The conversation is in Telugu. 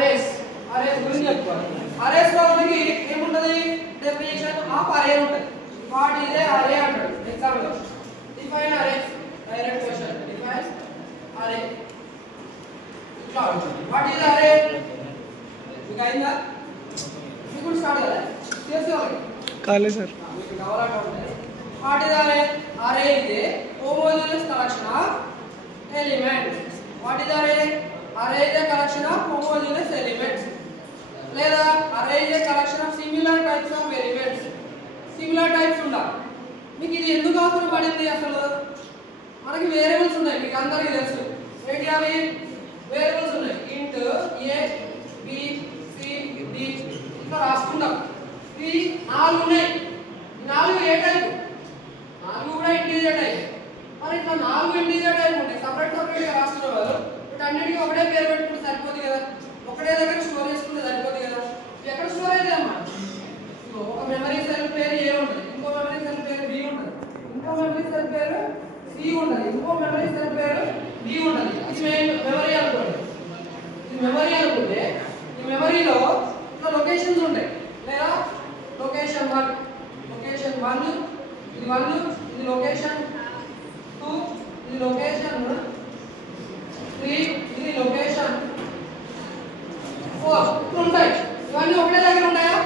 అరేస్ గురించి చెప్పుకోవాలి. అరేస్ లో మనకి ఏముంటది? డెఫినిషన్ ఆఫ్ అరే ఉంటది. వాట్ ఈజ్ ఏ అరే అంటాడు ఎగ్జామ్ లో. డిఫైన్ అరే, డైరెక్ట్ క్వశ్చన్. డిఫైన్ అరే ఇట్లా ఉంటుంది. వాట్ ఈజ్ అరే? మీకు అయిందా? మీకు స్టార్ట్ కదా చేసుకోవాలి కాలేదు సార్. మీకు కావాలంటే ఉంటుంది. వాట్ ఈజ్ అరే? అరే is a homogeneous collection of elements. What is అరే? అరే is a collection of homogeneous elements. లేదా అరే is a collection of similar types of elements. Similar types ఉండాలి. మీకు ఇది ఎందుకు అవసరం పడింది? అసలు మనకి వేరియబుల్స్ ఉన్నాయి, మీకు అందరికీ తెలుసు. ఏంటి అవి? వేరియబుల్స్ ఉన్నాయి. ఇంట్ ఏ బి సి డి ఇట్లా రాసుకుంటాం. ఇవి 4 ఉన్నాయి. ఈ 4 ఏ టైప్? 4 కూడా ఇంటీజర్ టైప్. మరి ఇట్లా 4 ఇంటీజర్ టైప్ ఉంటాయి. సపరేట్ గా రాసుకునే వాళ్ళు వీటన్నిటికీ ఒకటే పేరు పెట్టుకుంటే సరిపోతుంది కదా. ఒకటే దగ్గర స్టోర్ చేసుకుంటే సరిపోతుంది కదా. ఎక్కడ స్టోర్ అయితే అమ్మా? ఒక మెమరీ సెల్ పేరు ఏ ఉంటుంది, ఇంకో మెమరీ సెల్ పేరు బి ఉంటుంది, ఇంకో మెమరీ సెల్ పేరు సి ఉంటుంది, ఇంకో మెమరీ సెల్ పేరు డి ఉంటుంది. ఇది మెమరీ అనుకోండి. ఇది మెమరీ అనుకుంటే ఈ మెమరీలో ఇట్లా లొకేషన్స్ ఉంటాయి. లేదా లొకేషన్ 1 ఇది 1, ఇది లొకేషన్ 2, ఇది లొకేషన్ 3, ఇది లొకేషన్ 4 ఉంటాయి. ఇవన్నీ ఒకటే దగ్గర ఉంటాయా?